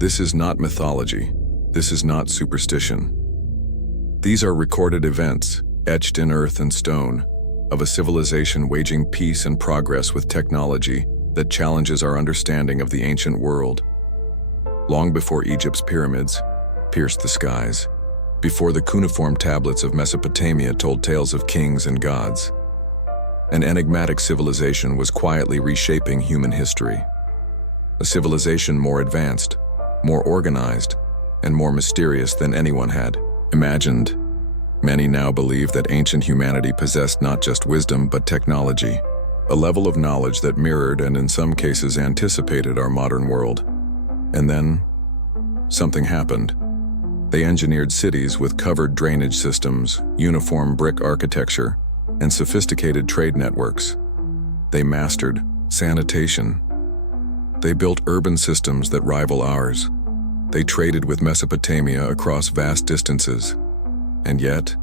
This is not mythology. This is not superstition. These are recorded events, etched in earth and stone, of a civilization waging peace and progress with technology that challenges our understanding of the ancient world. Long before Egypt's pyramids pierced the skies, before the cuneiform tablets of Mesopotamia told tales of kings and gods, an enigmatic civilization was quietly reshaping human history. A civilization more advanced, more organized, and more mysterious than anyone had imagined. Many now believe that ancient humanity possessed not just wisdom but technology, a level of knowledge that mirrored and in some cases anticipated our modern world. And then, something happened. They engineered cities with covered drainage systems, uniform brick architecture, and sophisticated trade networks. They mastered sanitation. They built urban systems that rival ours. They traded with Mesopotamia across vast distances. And yet,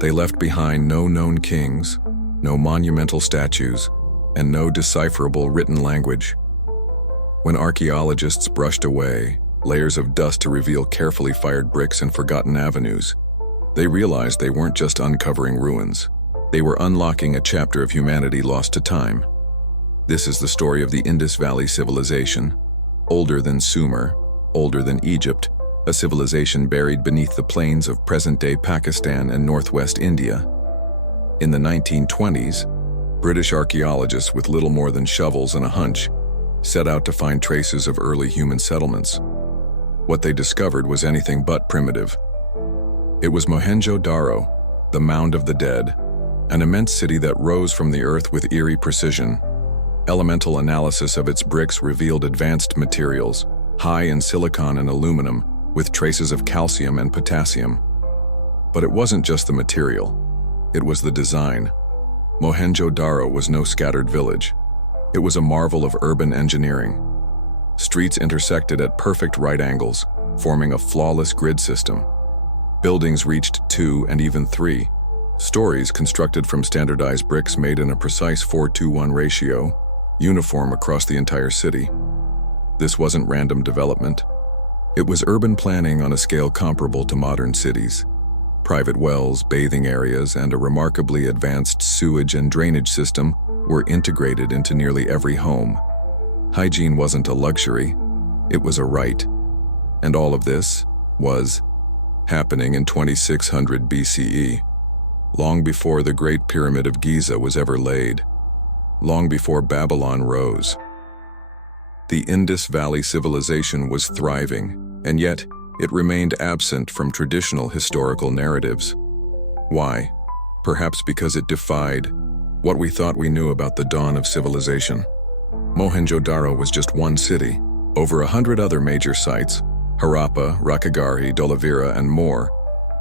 they left behind no known kings, no monumental statues, and no decipherable written language. When archaeologists brushed away layers of dust to reveal carefully fired bricks and forgotten avenues, they realized they weren't just uncovering ruins. They were unlocking a chapter of humanity lost to time. This is the story of the Indus Valley civilization, older than Sumer, older than Egypt, a civilization buried beneath the plains of present-day Pakistan and northwest India. In the 1920s, British archaeologists with little more than shovels and a hunch set out to find traces of early human settlements. What they discovered was anything but primitive. It was Mohenjo-Daro, the Mound of the Dead, an immense city that rose from the earth with eerie precision. Elemental analysis of its bricks revealed advanced materials, high in silicon and aluminum, with traces of calcium and potassium. But it wasn't just the material. It was the design. Mohenjo-Daro was no scattered village. It was a marvel of urban engineering. Streets intersected at perfect right angles, forming a flawless grid system. Buildings reached 2 and even 3 stories constructed from standardized bricks made in a precise 4:1 ratio, uniform across the entire city. This wasn't random development. It was urban planning on a scale comparable to modern cities. Private wells, bathing areas, and a remarkably advanced sewage and drainage system were integrated into nearly every home. Hygiene wasn't a luxury, it was a right. And all of this was happening in 2600 BCE, long before the Great Pyramid of Giza was ever laid, long before Babylon rose. The Indus Valley civilization was thriving, and yet it remained absent from traditional historical narratives. Why? Perhaps because it defied what we thought we knew about the dawn of civilization. Mohenjo-Daro was just one city. Over 100 other major sites, Harappa, Rakhigarhi, Dholavira, and more,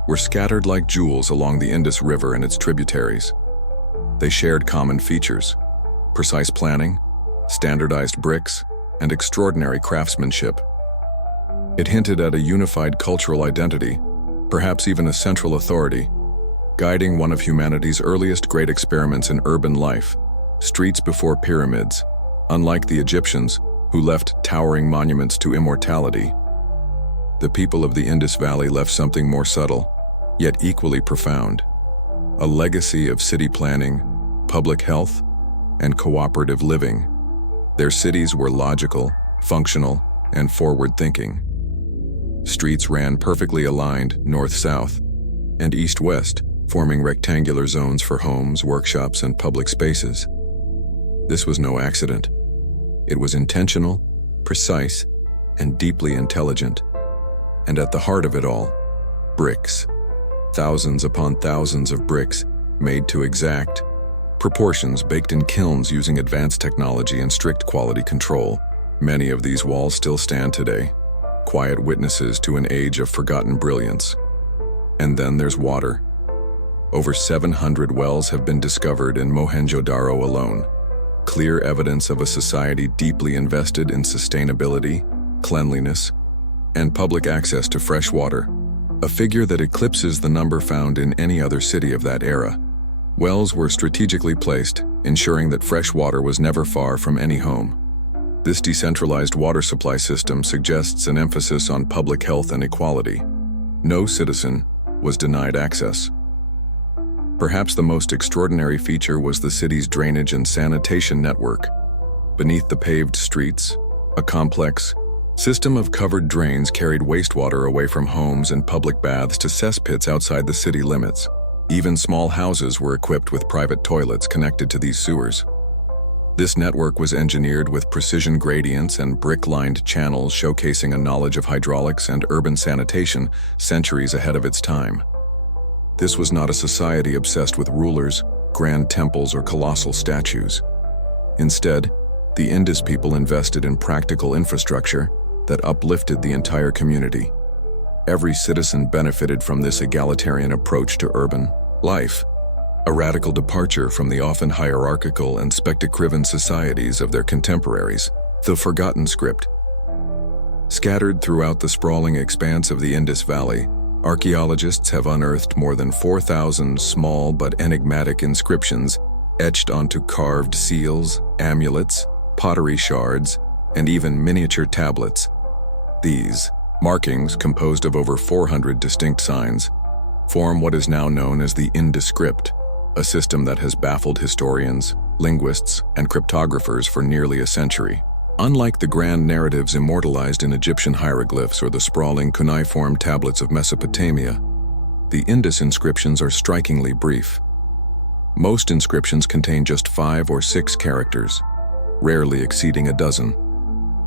were scattered like jewels along the Indus River and its tributaries. They shared common features: precise planning, standardized bricks, and extraordinary craftsmanship. It hinted at a unified cultural identity, perhaps even a central authority, guiding one of humanity's earliest great experiments in urban life, streets before pyramids. Unlike the Egyptians, who left towering monuments to immortality, the people of the Indus Valley left something more subtle, yet equally profound: a legacy of city planning, public health, and cooperative living. Their cities were logical, functional, and forward-thinking. Streets ran perfectly aligned north-south and east-west, forming rectangular zones for homes, workshops, and public spaces. This was no accident. It was intentional, precise, and deeply intelligent. And at the heart of it all, bricks. Thousands upon thousands of bricks, made to exact proportions, baked in kilns using advanced technology and strict quality control. Many of these walls still stand today, quiet witnesses to an age of forgotten brilliance. And then there's water. Over 700 wells have been discovered in Mohenjo-Daro alone, clear evidence of a society deeply invested in sustainability, cleanliness, and public access to fresh water, a figure that eclipses the number found in any other city of that era. Wells were strategically placed, ensuring that fresh water was never far from any home. This decentralized water supply system suggests an emphasis on public health and equality. No citizen was denied access. Perhaps the most extraordinary feature was the city's drainage and sanitation network. Beneath the paved streets, a complex system of covered drains carried wastewater away from homes and public baths to cesspits outside the city limits. Even small houses were equipped with private toilets connected to these sewers. This network was engineered with precision gradients and brick-lined channels showcasing a knowledge of hydraulics and urban sanitation centuries ahead of its time. This was not a society obsessed with rulers, grand temples, or colossal statues. Instead, the Indus people invested in practical infrastructure that uplifted the entire community. Every citizen benefited from this egalitarian approach to urban life, a radical departure from the often hierarchical and spectacle-driven societies of their contemporaries. The forgotten script. Scattered throughout the sprawling expanse of the Indus Valley, archaeologists have unearthed more than 4,000 small but enigmatic inscriptions etched onto carved seals, amulets, pottery shards, and even miniature tablets. These markings, composed of over 400 distinct signs, form what is now known as the Indus script, a system that has baffled historians, linguists, and cryptographers for nearly a century. Unlike the grand narratives immortalized in Egyptian hieroglyphs or the sprawling cuneiform tablets of Mesopotamia, the Indus inscriptions are strikingly brief. Most inscriptions contain just 5 or 6 characters, rarely exceeding a dozen,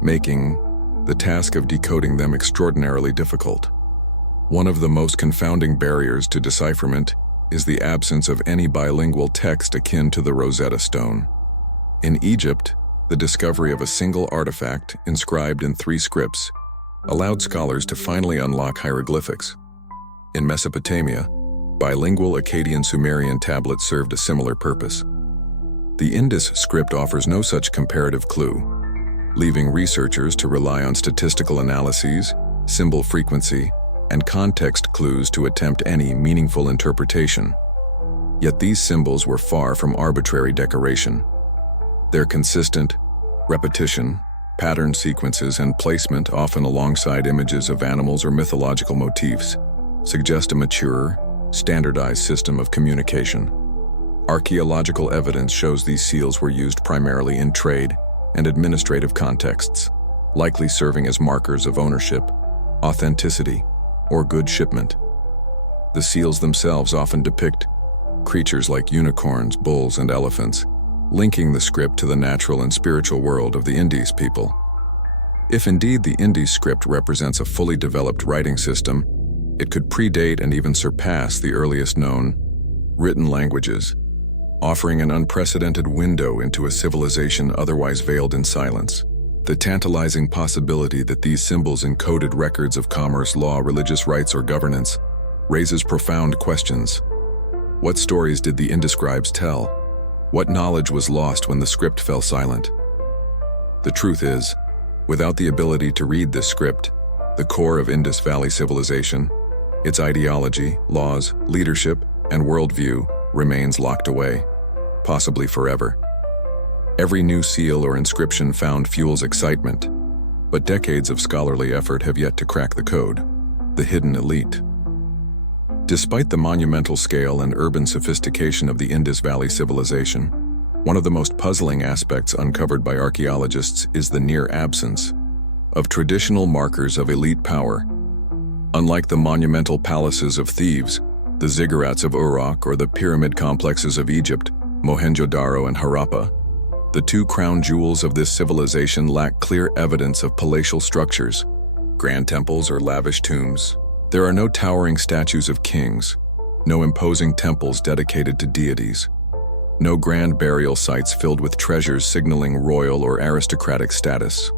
making the task of decoding them extraordinarily difficult. One of the most confounding barriers to decipherment is the absence of any bilingual text akin to the Rosetta Stone. In Egypt, the discovery of a single artifact inscribed in 3 scripts allowed scholars to finally unlock hieroglyphics. In Mesopotamia, bilingual Akkadian Sumerian tablets served a similar purpose. The Indus script offers no such comparative clue, leaving researchers to rely on statistical analyses, symbol frequency, and context clues to attempt any meaningful interpretation. Yet these symbols were far from arbitrary decoration. Their consistent repetition, pattern sequences, and placement, often alongside images of animals or mythological motifs, suggest a mature, standardized system of communication. Archaeological evidence shows these seals were used primarily in trade and administrative contexts, likely serving as markers of ownership, authenticity, or good shipment. The seals themselves often depict creatures like unicorns, bulls, and elephants, linking the script to the natural and spiritual world of the Indus people. If indeed the Indus script represents a fully developed writing system, it could predate and even surpass the earliest known written languages, offering an unprecedented window into a civilization otherwise veiled in silence. The tantalizing possibility that these symbols encoded records of commerce, law, religious rites, or governance raises profound questions. What stories did the Indus scribes tell? What knowledge was lost when the script fell silent? The truth is, without the ability to read this script, the core of Indus Valley civilization, its ideology, laws, leadership, and worldview remains locked away, possibly forever. Every new seal or inscription found fuels excitement, but decades of scholarly effort have yet to crack the code: the hidden elite. Despite the monumental scale and urban sophistication of the Indus Valley civilization, one of the most puzzling aspects uncovered by archaeologists is the near absence of traditional markers of elite power. Unlike the monumental palaces of Thebes, the ziggurats of Uruk, or the pyramid complexes of Egypt, Mohenjo-Daro, and Harappa, the 2 crown jewels of this civilization lack clear evidence of palatial structures, grand temples, or lavish tombs. There are no towering statues of kings, no imposing temples dedicated to deities, no grand burial sites filled with treasures signaling royal or aristocratic status.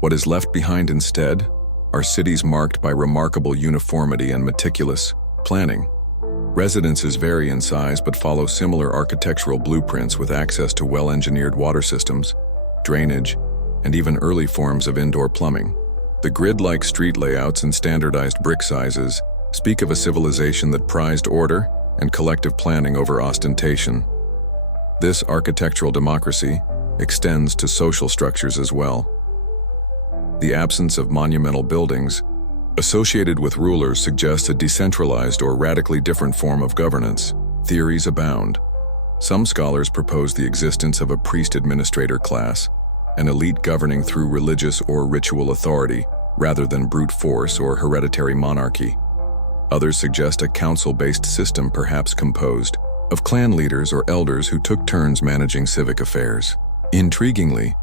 What is left behind instead are cities marked by remarkable uniformity and meticulous planning. Residences vary in size but follow similar architectural blueprints with access to well-engineered water systems, drainage, and even early forms of indoor plumbing. The grid-like street layouts and standardized brick sizes speak of a civilization that prized order and collective planning over ostentation. This architectural democracy, extends to social structures as well. The absence of monumental buildings associated with rulers suggests a decentralized or radically different form of governance. Theories abound. Some scholars propose the existence of a priest-administrator class, an elite governing through religious or ritual authority, rather than brute force or hereditary monarchy. Others suggest a council-based system, perhaps composed of clan leaders or elders who took turns managing civic affairs. Intriguingly,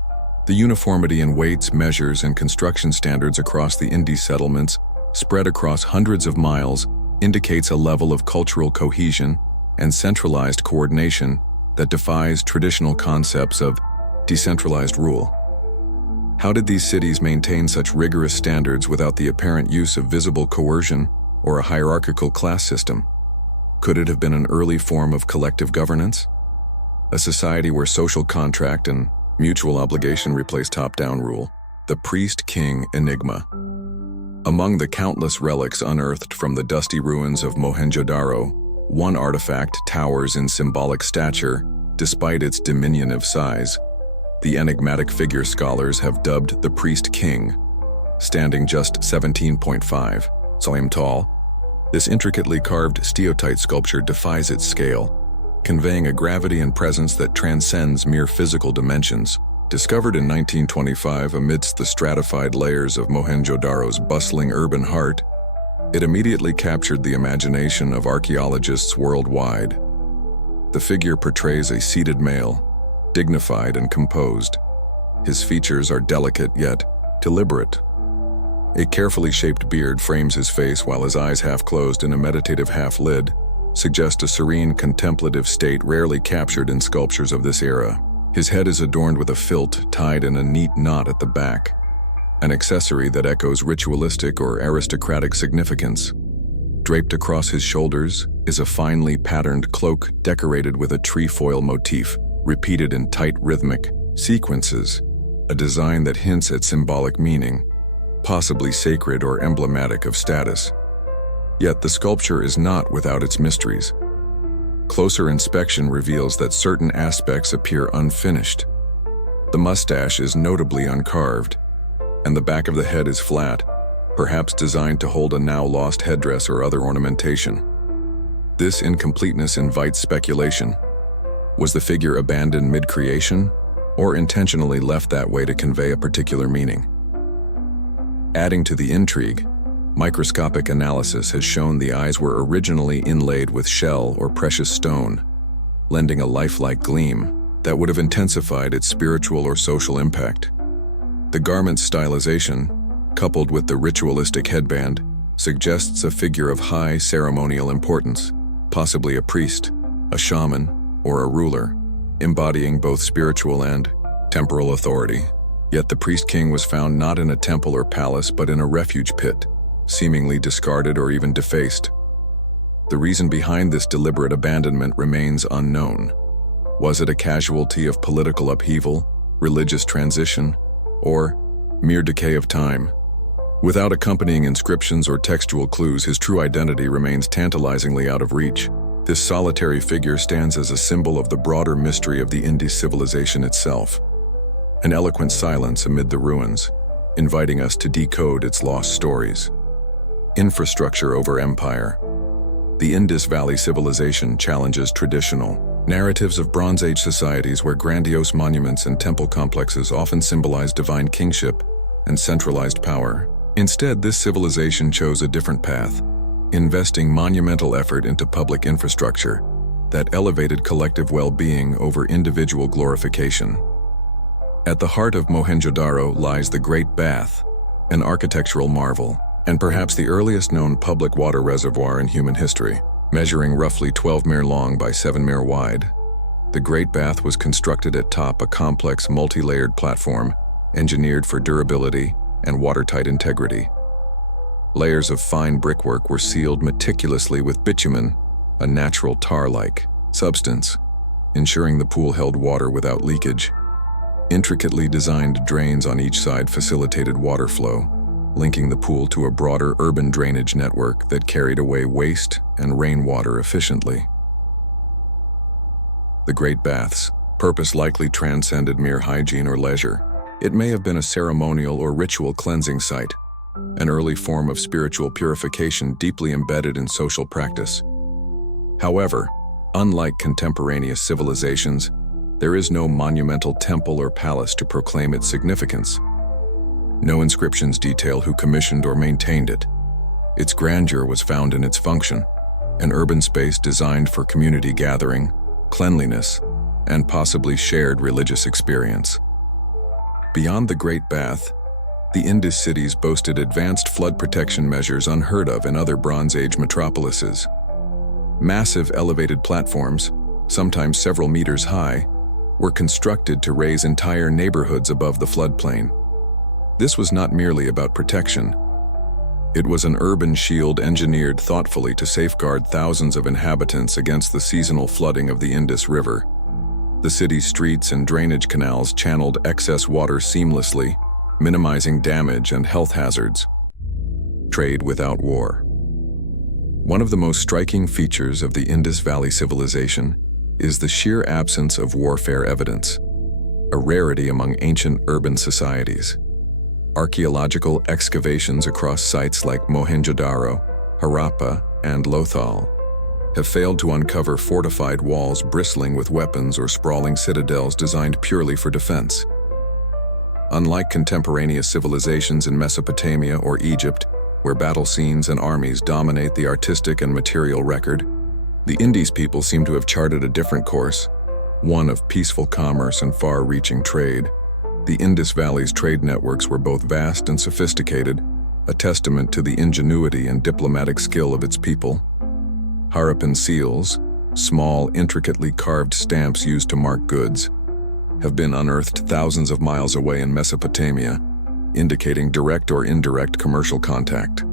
the uniformity in weights, measures, and construction standards across the Indus settlements, spread across hundreds of miles, indicates a level of cultural cohesion and centralized coordination that defies traditional concepts of decentralized rule. How did these cities maintain such rigorous standards without the apparent use of visible coercion or a hierarchical class system? Could it have been an early form of collective governance? A society where social contract and mutual obligation replaced top-down rule. The priest-king enigma. Among the countless relics unearthed from the dusty ruins of Mohenjo-daro, one artifact towers in symbolic stature despite its diminutive size. The enigmatic figure scholars have dubbed the priest-king, standing just 17.5 cm tall. This intricately carved steatite sculpture defies its scale, conveying a gravity and presence that transcends mere physical dimensions. Discovered in 1925 amidst the stratified layers of Mohenjo-daro's bustling urban heart, it immediately captured the imagination of archaeologists worldwide. The figure portrays a seated male, dignified and composed. His features are delicate yet deliberate. A carefully shaped beard frames his face while his eyes, half closed in a meditative half-lid, suggest a serene, contemplative state rarely captured in sculptures of this era. His head is adorned with a filt tied in a neat knot at the back, an accessory that echoes ritualistic or aristocratic significance. Draped across his shoulders is a finely patterned cloak decorated with a trefoil motif, repeated in tight rhythmic sequences, a design that hints at symbolic meaning, possibly sacred or emblematic of status. Yet the sculpture is not without its mysteries. Closer inspection reveals that certain aspects appear unfinished. The mustache is notably uncarved, and the back of the head is flat, perhaps designed to hold a now-lost headdress or other ornamentation. This incompleteness invites speculation. Was the figure abandoned mid-creation, or intentionally left that way to convey a particular meaning? Adding to the intrigue, microscopic analysis has shown the eyes were originally inlaid with shell or precious stone, lending a lifelike gleam that would have intensified its spiritual or social impact. The garment's stylization, coupled with the ritualistic headband, suggests a figure of high ceremonial importance, possibly a priest, a shaman, or a ruler, embodying both spiritual and temporal authority. Yet the priest-king was found not in a temple or palace but in a refuge pit, seemingly discarded or even defaced. The reason behind this deliberate abandonment remains unknown. Was it a casualty of political upheaval, religious transition, or mere decay of time? Without accompanying inscriptions or textual clues, his true identity remains tantalizingly out of reach. This solitary figure stands as a symbol of the broader mystery of the Indus civilization itself. An eloquent silence amid the ruins, inviting us to decode its lost stories. Infrastructure over empire. The Indus Valley civilization challenges traditional narratives of Bronze Age societies where grandiose monuments and temple complexes often symbolize divine kingship and centralized power. Instead, this civilization chose a different path, investing monumental effort into public infrastructure that elevated collective well-being over individual glorification. At the heart of Mohenjo-daro lies the Great Bath, an architectural marvel, and perhaps the earliest known public water reservoir in human history. Measuring roughly 12 m long by 7 m wide, the Great Bath was constructed atop a complex multi-layered platform engineered for durability and watertight integrity. Layers of fine brickwork were sealed meticulously with bitumen, a natural tar-like substance, ensuring the pool held water without leakage. Intricately designed drains on each side facilitated water flow, linking the pool to a broader urban drainage network that carried away waste and rainwater efficiently. The Great Baths, Purpose likely transcended mere hygiene or leisure. It may have been a ceremonial or ritual cleansing site, an early form of spiritual purification deeply embedded in social practice. However, unlike contemporaneous civilizations, there is no monumental temple or palace to proclaim its significance. No inscriptions detail who commissioned or maintained it. Its grandeur was found in its function, an urban space designed for community gathering, cleanliness, and possibly shared religious experience. Beyond the Great Bath, the Indus cities boasted advanced flood protection measures unheard of in other Bronze Age metropolises. Massive elevated platforms, sometimes several meters high, were constructed to raise entire neighborhoods above the floodplain. This was not merely about protection. It was an urban shield engineered thoughtfully to safeguard thousands of inhabitants against the seasonal flooding of the Indus River. The city's streets and drainage canals channeled excess water seamlessly, minimizing damage and health hazards. Trade without war. One of the most striking features of the Indus Valley civilization is the sheer absence of warfare evidence, a rarity among ancient urban societies. Archaeological excavations across sites like Mohenjo-daro, Harappa, and Lothal have failed to uncover fortified walls bristling with weapons or sprawling citadels designed purely for defense. Unlike contemporaneous civilizations in Mesopotamia or Egypt, where battle scenes and armies dominate the artistic and material record, the Indus people seem to have charted a different course, one of peaceful commerce and far-reaching trade. The Indus Valley's trade networks were both vast and sophisticated, a testament to the ingenuity and diplomatic skill of its people. Harappan seals, small, intricately carved stamps used to mark goods, have been unearthed thousands of miles away in Mesopotamia, indicating direct or indirect commercial contact.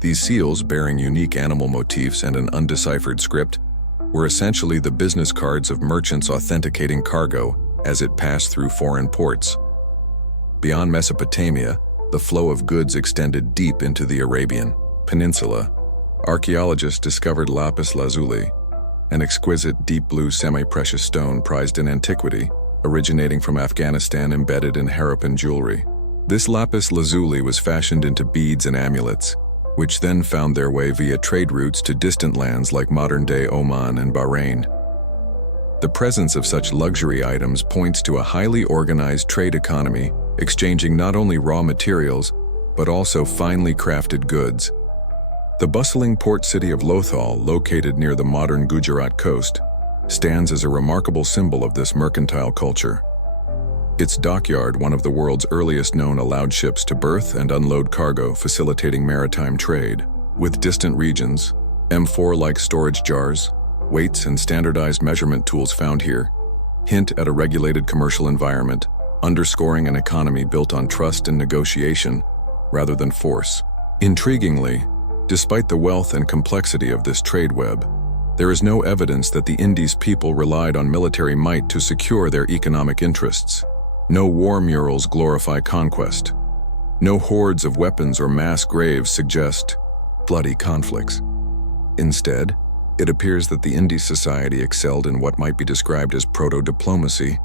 These seals, bearing unique animal motifs and an undeciphered script, were essentially the business cards of merchants authenticating cargo as it passed through foreign ports. Beyond Mesopotamia, the flow of goods extended deep into the Arabian Peninsula. Archaeologists discovered lapis lazuli, an exquisite deep blue semi-precious stone prized in antiquity, originating from Afghanistan embedded in Harappan jewelry. This lapis lazuli was fashioned into beads and amulets, which then found their way via trade routes to distant lands like modern-day Oman and Bahrain. The presence of such luxury items points to a highly organized trade economy, exchanging not only raw materials, but also finely crafted goods. The bustling port city of Lothal, located near the modern Gujarat coast, stands as a remarkable symbol of this mercantile culture. Its dockyard, one of the world's earliest known, allowed ships to berth and unload cargo, facilitating maritime trade. With distant regions, M4-like storage jars, weights, and standardized measurement tools found here hint at a regulated commercial environment, underscoring an economy built on trust and negotiation rather than force. Intriguingly, despite the wealth and complexity of this trade web, there is no evidence that the Indus people relied on military might to secure their economic interests. No war murals glorify conquest. No hordes of weapons or mass graves suggest bloody conflicts. Instead, it appears that the Indus society excelled in what might be described as proto-diplomacy,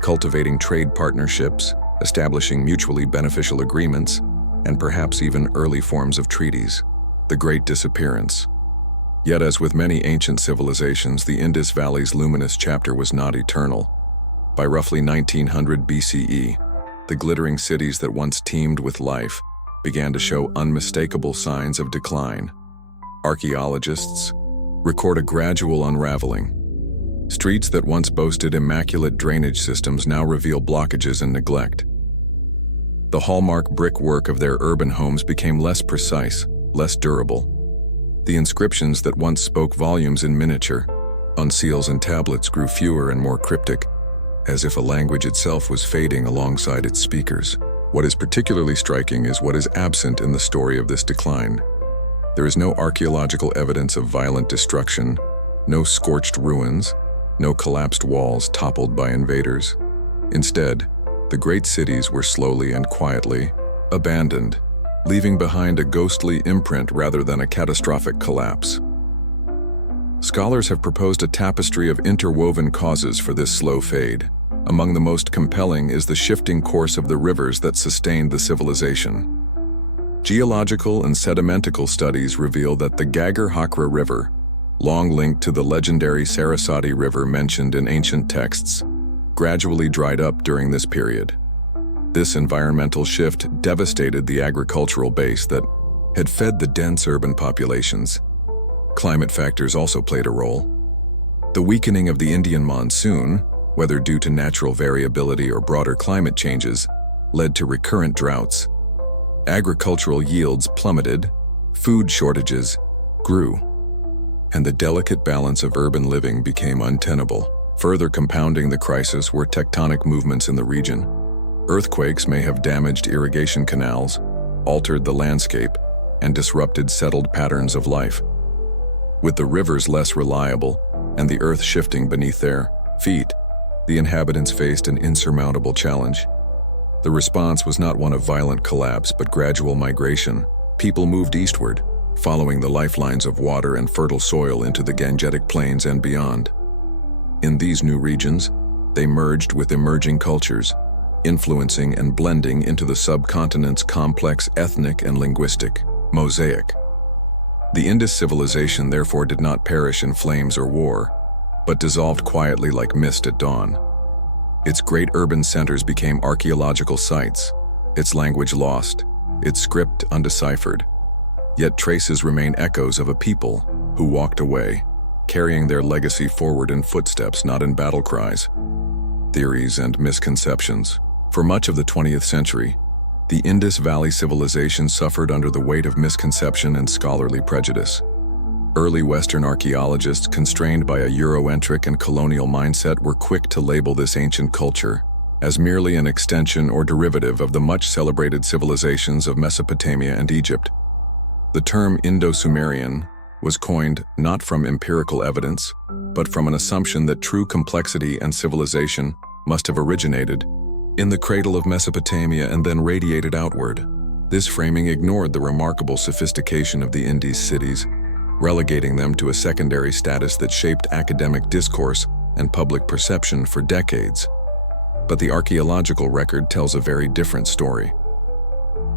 cultivating trade partnerships, establishing mutually beneficial agreements, and perhaps even early forms of treaties. The Great Disappearance. Yet, as with many ancient civilizations, the Indus Valley's luminous chapter was not eternal. By roughly 1900 BCE, the glittering cities that once teemed with life began to show unmistakable signs of decline. Archaeologists record a gradual unraveling. Streets that once boasted immaculate drainage systems now reveal blockages and neglect. The hallmark brickwork of their urban homes became less precise, less durable. The inscriptions that once spoke volumes in miniature, on seals and tablets, grew fewer and more cryptic, as if a language itself was fading alongside its speakers. What is particularly striking is what is absent in the story of this decline. There is no archaeological evidence of violent destruction, no scorched ruins, no collapsed walls toppled by invaders. Instead, the great cities were slowly and quietly abandoned, leaving behind a ghostly imprint rather than a catastrophic collapse. Scholars have proposed a tapestry of interwoven causes for this slow fade. Among the most compelling is the shifting course of the rivers that sustained the civilization. Geological and sedimentical studies reveal that the Gagar-Hakra River, long linked to the legendary Saraswati River mentioned in ancient texts, gradually dried up during this period. This environmental shift devastated the agricultural base that had fed the dense urban populations. Climate factors also played a role. The weakening of the Indian monsoon, whether due to natural variability or broader climate changes, led to recurrent droughts. Agricultural yields plummeted, food shortages grew, and the delicate balance of urban living became untenable. Further compounding the crisis were tectonic movements in the region. Earthquakes may have damaged irrigation canals, altered the landscape, and disrupted settled patterns of life. With the rivers less reliable and the earth shifting beneath their feet, the inhabitants faced an insurmountable challenge. The response was not one of violent collapse but gradual migration. People moved eastward, following the lifelines of water and fertile soil into the Gangetic Plains and beyond. In these new regions, they merged with emerging cultures, influencing and blending into the subcontinent's complex ethnic and linguistic mosaic. The Indus civilization therefore did not perish in flames or war, but dissolved quietly like mist at dawn. Its great urban centers became archaeological sites, its language lost, its script undeciphered. Yet traces remain echoes of a people who walked away, carrying their legacy forward in footsteps, not in battle cries. Theories and misconceptions. For much of the 20th century, the Indus Valley civilization suffered under the weight of misconception and scholarly prejudice. Early Western archaeologists, constrained by a Eurocentric and colonial mindset, were quick to label this ancient culture as merely an extension or derivative of the much-celebrated civilizations of Mesopotamia and Egypt. The term Indo-Sumerian was coined not from empirical evidence, but from an assumption that true complexity and civilization must have originated in the cradle of Mesopotamia and then radiated outward. This framing ignored the remarkable sophistication of the Indus cities, relegating them to a secondary status that shaped academic discourse and public perception for decades. But the archaeological record tells a very different story.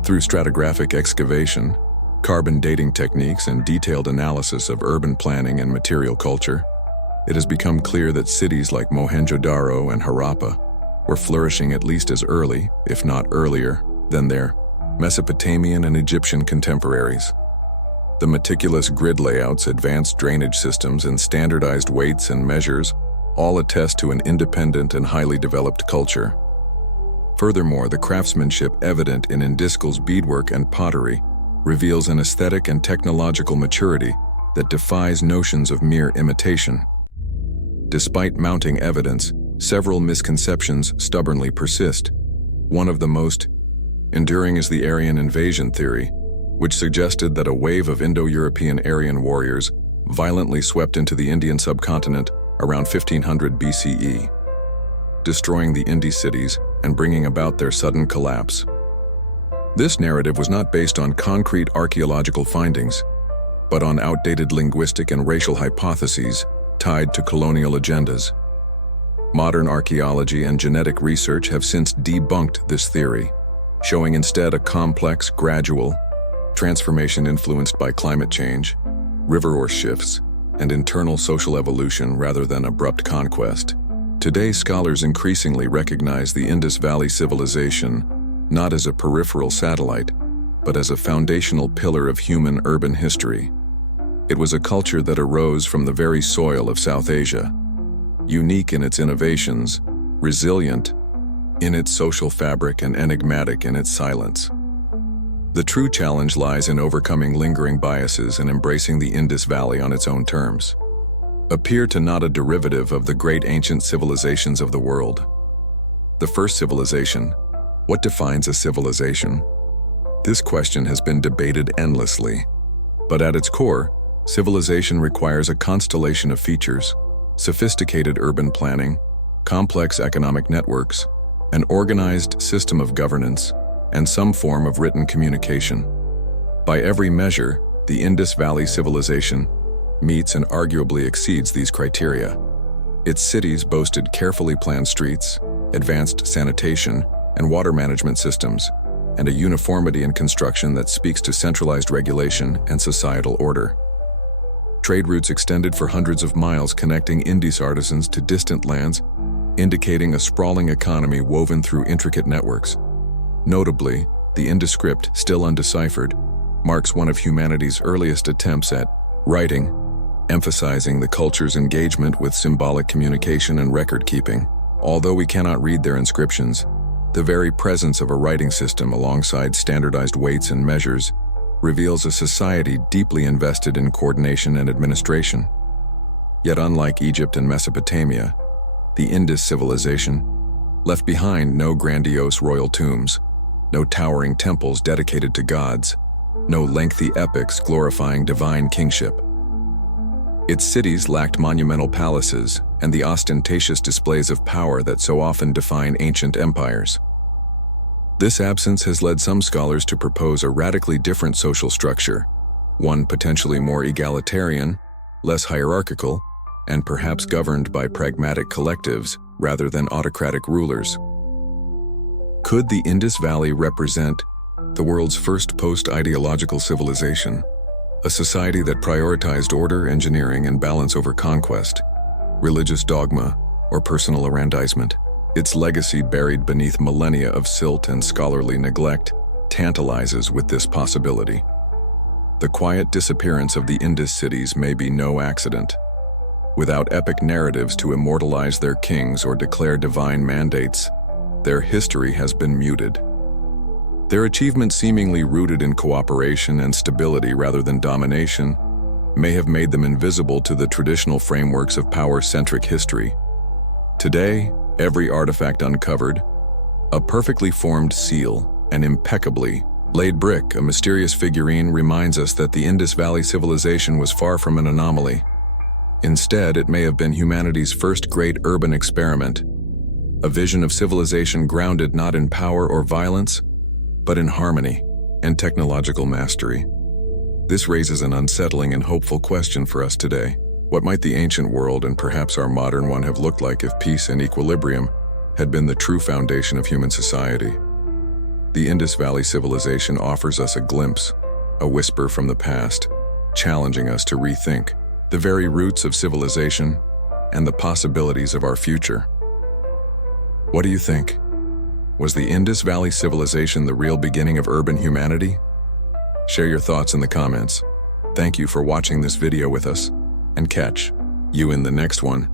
Through stratigraphic excavation, carbon dating techniques, and detailed analysis of urban planning and material culture, it has become clear that cities like Mohenjo-Daro and Harappa were flourishing at least as early, if not earlier, than their Mesopotamian and Egyptian contemporaries. The meticulous grid layouts, advanced drainage systems, and standardized weights and measures all attest to an independent and highly developed culture. Furthermore, the craftsmanship evident in Induscal's beadwork and pottery reveals an aesthetic and technological maturity that defies notions of mere imitation. Despite mounting evidence, several misconceptions stubbornly persist. One of the most enduring is the Aryan invasion theory, which suggested that a wave of Indo-European Aryan warriors violently swept into the Indian subcontinent around 1500 BCE, destroying the Indus cities and bringing about their sudden collapse. This narrative was not based on concrete archaeological findings, but on outdated linguistic and racial hypotheses tied to colonial agendas. Modern archaeology and genetic research have since debunked this theory, showing instead a complex, gradual transformation influenced by climate change, river ore shifts, and internal social evolution rather than abrupt conquest. Today, scholars increasingly recognize the Indus Valley civilization not as a peripheral satellite, but as a foundational pillar of human urban history. It was a culture that arose from the very soil of South Asia, unique in its innovations, resilient in its social fabric, and enigmatic in its silence. The true challenge lies in overcoming lingering biases and embracing the Indus Valley on its own terms. Appear to not a derivative of the great ancient civilizations of the world. The first civilization. What defines a civilization? This question has been debated endlessly, but at its core, civilization requires a constellation of features: sophisticated urban planning, complex economic networks, an organized system of governance, and some form of written communication. By every measure, the Indus Valley civilization meets and arguably exceeds these criteria. Its cities boasted carefully planned streets, advanced sanitation and water management systems, and a uniformity in construction that speaks to centralized regulation and societal order. Trade routes extended for hundreds of miles, connecting Indus artisans to distant lands, indicating a sprawling economy woven through intricate networks. Notably, the Indus script, still undeciphered, marks one of humanity's earliest attempts at writing, emphasizing the culture's engagement with symbolic communication and record-keeping. Although we cannot read their inscriptions, the very presence of a writing system alongside standardized weights and measures reveals a society deeply invested in coordination and administration. Yet unlike Egypt and Mesopotamia, the Indus civilization left behind no grandiose royal tombs, no towering temples dedicated to gods, no lengthy epics glorifying divine kingship. Its cities lacked monumental palaces and the ostentatious displays of power that so often define ancient empires. This absence has led some scholars to propose a radically different social structure, one potentially more egalitarian, less hierarchical, and perhaps governed by pragmatic collectives rather than autocratic rulers. Could the Indus Valley represent the world's first post-ideological civilization, a society that prioritized order, engineering, and balance over conquest, religious dogma, or personal aggrandizement? Its legacy, buried beneath millennia of silt and scholarly neglect, tantalizes with this possibility. The quiet disappearance of the Indus cities may be no accident. Without epic narratives to immortalize their kings or declare divine mandates, their history has been muted. Their achievements, seemingly rooted in cooperation and stability rather than domination, may have made them invisible to the traditional frameworks of power-centric history. Today, every artifact uncovered, a perfectly formed seal, an impeccably laid brick, a mysterious figurine, reminds us that the Indus Valley civilization was far from an anomaly. Instead, it may have been humanity's first great urban experiment, a vision of civilization grounded not in power or violence, but in harmony and technological mastery. This raises an unsettling and hopeful question for us today. What might the ancient world, and perhaps our modern one, have looked like if peace and equilibrium had been the true foundation of human society? The Indus Valley civilization offers us a glimpse, a whisper from the past, challenging us to rethink the very roots of civilization and the possibilities of our future. What do you think? Was the Indus Valley civilization the real beginning of urban humanity? Share your thoughts in the comments. Thank you for watching this video with us, and catch you in the next one.